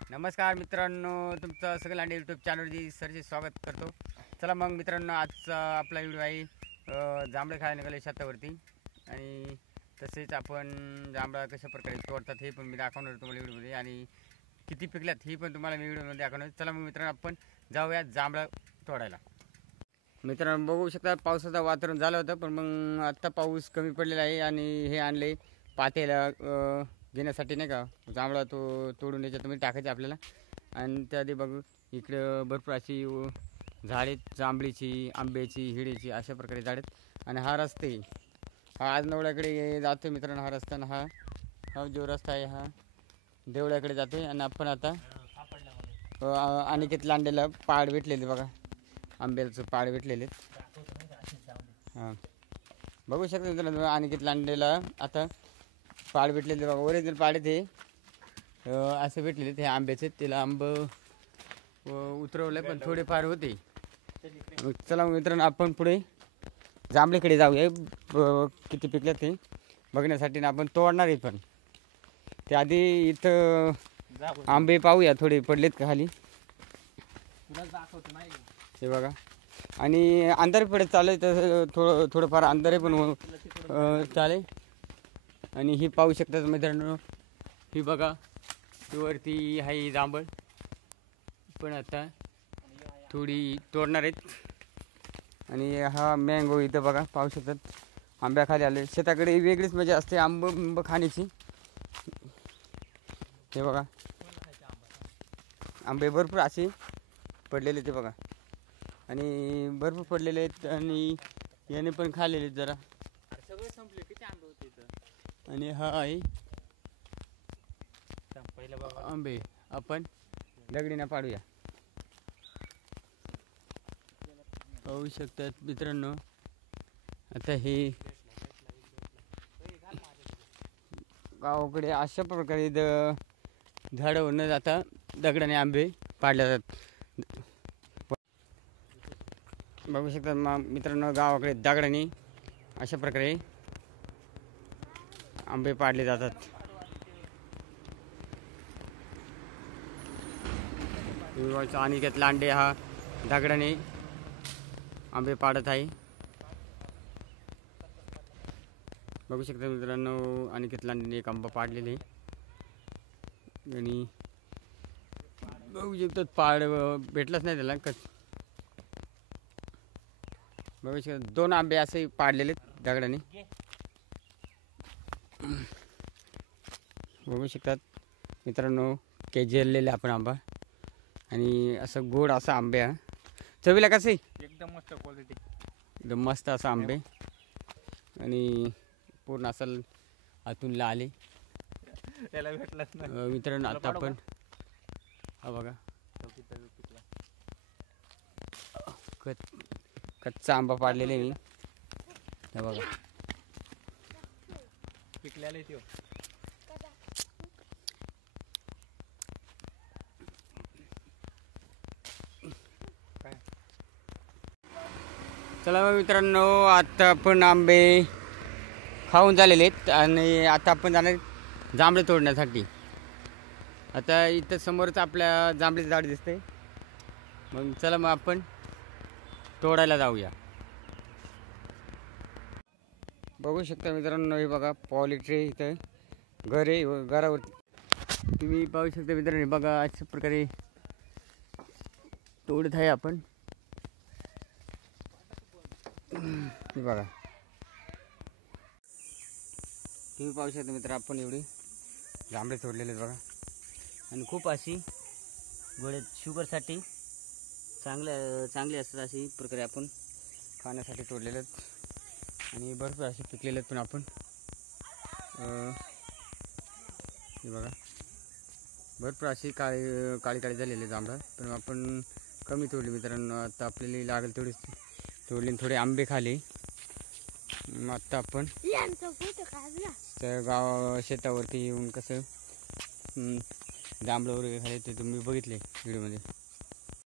नमस्कार मित्रांनो, तुमचं सगळ्यांना यूट्यूब चॅनलवरती सरचे स्वागत करतो. चला मग मित्रांनो, आजचा आपला व्हिडिओ आहे जांभळे खायला निघाले शेतावरती. आणि तसेच आपण जांभळा कशा प्रकारे तोडतात हे पण मी दाखवणार तुम्हाला व्हिडिओमध्ये, आणि किती पिकल्यात हे पण तुम्हाला मी व्हिडिओमध्ये दाखवणार. चला मग मित्रांनो, आपण जाऊया जांभळा तोडायला. मित्रांनो बघू शकता, पावसाचं वातावरण झालं होतं, पण मग आत्ता पाऊस कमी पडलेला आहे. आणि हे आणले पातेला घेण्यासाठी, नाही का, जांभळा तोडून याच्यात टाकायचे आपल्याला. आणि त्याआधी बघू इकडं भरपूर अशी झाडे, जांभळीची, आंब्याची, हिळीची, अशा प्रकारे झाडेत. आणि हा रस्ते हा आज नवड्याकडे जातो मित्रांनो. हा रस्ता हा जो रस्ता आहे हा देवळ्याकडे जातोय. आणि आपण आता अनिकेत लांडेला पाड भेटलेले बघा, आंब्याचं पाड भेटलेले. हां बघू शकता मित्रांनो, अनिकेत लांडेला आता पाड भेटलेले बघा. ओरिजिनल पाड ते असे भेटलेले ते आंब्याचे. त्याला आंब उतरवले पण थोडेफार होते. चला मित्रांनो, आपण पुढे जांभळीकडे जाऊया. किती पिकले ते बघण्यासाठी आपण तोडणार आहे. पण त्याआधी इथं आंबे पाहूया थोडे पडलेत का खाली, हे बघा. आणि अंधारे पडत चालेल, तर थोडंफार अंधारे पण चालेल. आणि ही पाहू शकता मित्रांनो, ही बघा, वरती आहे जांभळ, पण आता थोडी तोडणार आहेत. आणि हा मँगो इथं बघा, पाहू शकतात आंब्याखाली आले. शेताकडे वेगळीच मजा असते आंब खाण्याची. हे बघा, आंबे भरपूर असे पडलेले ते बघा, आणि भरपूर पडलेले आहेत. आणि याने पण खाल्लेले आहेत जरा, सगळे संपले. किती आंबे होते इथं. आणि हा आहे आंबे, आपण दगडीने पाडूया. पाहू शकतात मित्रांनो, आता हे गावाकडे अशा प्रकारे झाडं न जाता दगडाने आंबे पाडले जातात. बघू शकतात मित्रांनो, गावाकडे दगडाने अशा प्रकारे आंबे पाडले जातात. अनिकेत लांडे हा दगडाने आंबे पाडत आहे. बघू शकता मित्रांनो, अनिकेत लांडेने एक आंबा पाडलेले. आणि बघू शकतात पाड भेटलाच नाही त्याला. बघू शकता 2 आंबे असे पाडलेले दगडाने. बघू शकतात मित्रांनो, केजेलेले आपण आंबा, आणि असं गोड असा आंबे. हा चवीला कसे एकदम मस्त क्वालिटी, एकदम मस्त असा आंबे. आणि पूर्ण असं आतून लाल त्याला भेटलाच नाही मित्रांनो. आता आपण हा बघा, कच्चा आंबा पाडलेले मी, हे बघा पिकलेला तो. चला मग मित्रांनो, आता आपण आंबे खाऊन झालेले आहेत. आणि आता आपण जाणार जांभळे तोडण्यासाठी. आता इथं समोरच आपल्या जांभळीचं झाड दिसतंय. मग चला मग आपण तोडायला जाऊया. बघू शकता मित्रांनो, हे बघा पॉलिट्री इथं घर आहे. घरावरती तुम्ही पाहू शकता मित्रांनो, बघा अशा प्रकारे तोडत आहे आपण. हे बघा, तुम्ही पाहू शकता मित्र, आपण एवढे जांभळे तोडलेले आहेत बघा. आणि खूप अशी गोळे शुगरसाठी चांगले असतात. अशी प्रकारे आपण खाण्यासाठी तोडलेले आहेत. आणि भरपूर असे पिकलेले आहेत. पण आपण हे बघा, भरपूर अशी काळी झालेले जांभळं, पण आपण कमी तोडले मित्रांनो. आता आपल्याला लागेल तेवढी तोडले, थोडे आंबे खाले. मग आता आपण तर शेतावरती येऊन कसं जांभळं वगैरे खाले ते तुम्ही बघितले व्हिडिओमध्ये.